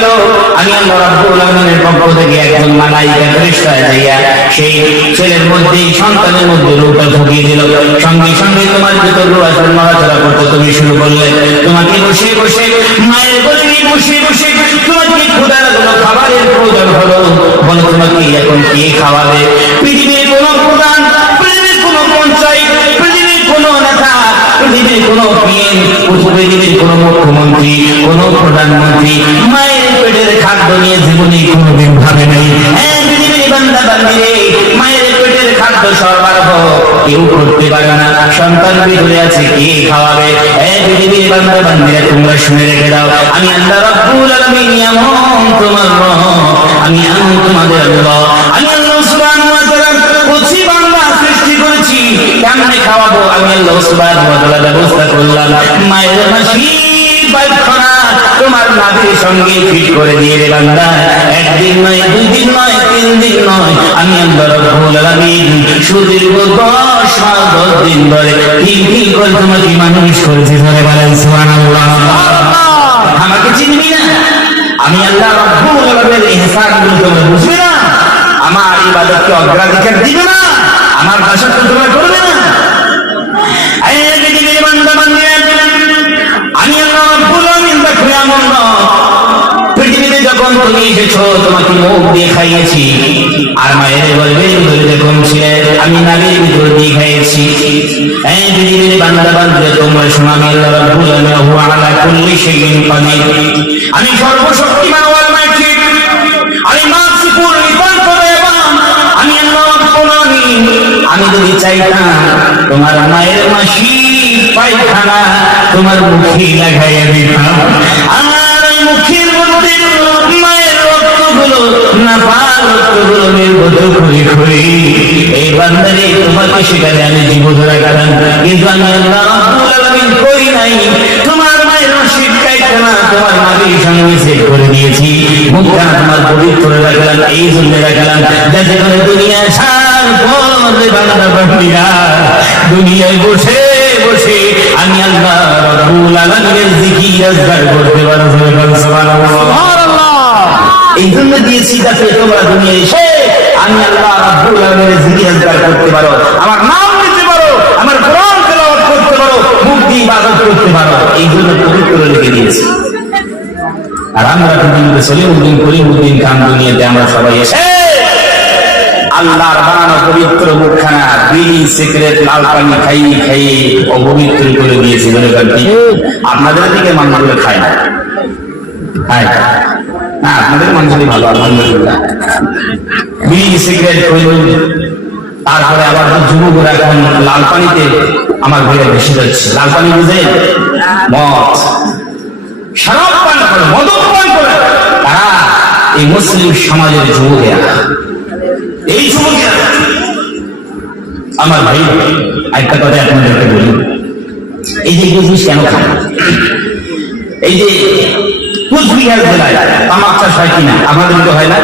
গেল। আমি পক্ষ থেকে একজন মালাইকা যাইয়া সেই ছেলের মধ্যে, সন্তানের মধ্যে রূপটা ঢুকিয়ে দিল। সঙ্গে সঙ্গে তোমার ভিতর নড়াচড়া করতে তুমি শুরু করলে। তোমাকে বসে বসে মায়ের বসে বসে বসে কোনো মুখ্যমন্ত্রী, কোনো প্রধানমন্ত্রী পেটের খাদ্য নিয়ে জীবনে কোনোদিন ভাবে নাই। হ্যাঁ হ্যাঁ আমি ব্যবস্থা করলাম। মায়ের তোমার নাভির সঙ্গে ফিট করে দিয়ে রে বান্দা। একদিন নয় দুই দিন নয় তিন দিন নয় আমি আল্লাহ রব্বুল আলামিন সুদীর্ঘ দশ মাস দশ দিন ধরে তিন তিন করে তোমাকে মানুষ করেছি ধরে বলেন সুবহানাল্লাহ। আমাকে চিনবি না? আমি আল্লাহ রব্বুল আলামিনের ইহসানগুলো তোমরা বুঝবে না? আমার ইবাদতকে অগ্রাধিকার দিবে না? আমার ভাষা তোমরা করবে না? এই পৃথিবীর বান্দা বান্দিরা, তুমি এসেছ তোমাকে মুখ দিয়ে খাইয়েছি। আর মায়ের বলবে বলবে কম ছিলে আমি নাবির ভিতর দিয়ে খাইয়েছি। এই পৃথিবীর বান্দা শোনো আমি আল্লাহ রব্বুল আমি সর্বশক্তিমান আমি আমি আমি যদি চাইতাম, তোমার মায়ের মাসি পায়খানা তোমার মুখে লাগাইয়া দিতাম। আমার মুখের মধ্যে এই বান্দারে, তোমাকে সেখানে আমি জীব ধরা কারণ কিন্তু আমি করি নাই। তোমার মায়ের মাসির পায়খানা তোমার মাটির সঙ্গে সেট করে দিয়েছি। মুখটা তোমার পবিত্র রাখলাম, এই জন্য রাখলাম, যাতে করে দুনিয়া সার পরে বাংলা বাংলা দুনিয়ায় বসে বসে আমি আল্লাহ রব্বুল আলামিনের জিকির আজগার করতে পারো সুবহানাল্লাহ। এই জন্য দিয়েছি তোমরা দুনিয়া এসে আমি আল্লাহ রব্বুল আলামিনের জিকির করতে পারো। আমার নাম নিতে পারো, আমার কোরআন তেলাওয়াত করতে পারো করতে পারো। এই জন্য পবিত্র রেখে দিয়েছি। আর আমরা খান দুনিয়াতে আমরা সবাই এসে আল্লাহর বানানো পবিত্র মুখখানা, বিড়ি, সিগারেট, লাল পানি খাই খাই, অপবিত্র করে দিয়েছে। আপনাদের দিকে মানুষগুলো খায় না। খায়। না আপনাদের মানুষই ভালো, আলহামদুলিল্লাহ। বিড়ি, সিগারেট খৈল তারপরে আবার যুবকরা এখন লাল পানিতে আমার ঘরে বেশি যাচ্ছে। লাল পানি বুঝে? মদ। শরাব পান করে মদক পান করে। তারা এই মুসলিম সমাজের যুবকেরা। এই যুবকেরা। আমার ভাই একটা কথা আপনাদেরকে বলি। এই যে জিনিস কেন খান এই যে কুচবিহার জেলায় চাষ হয় কিনা আমার মতো হয় না?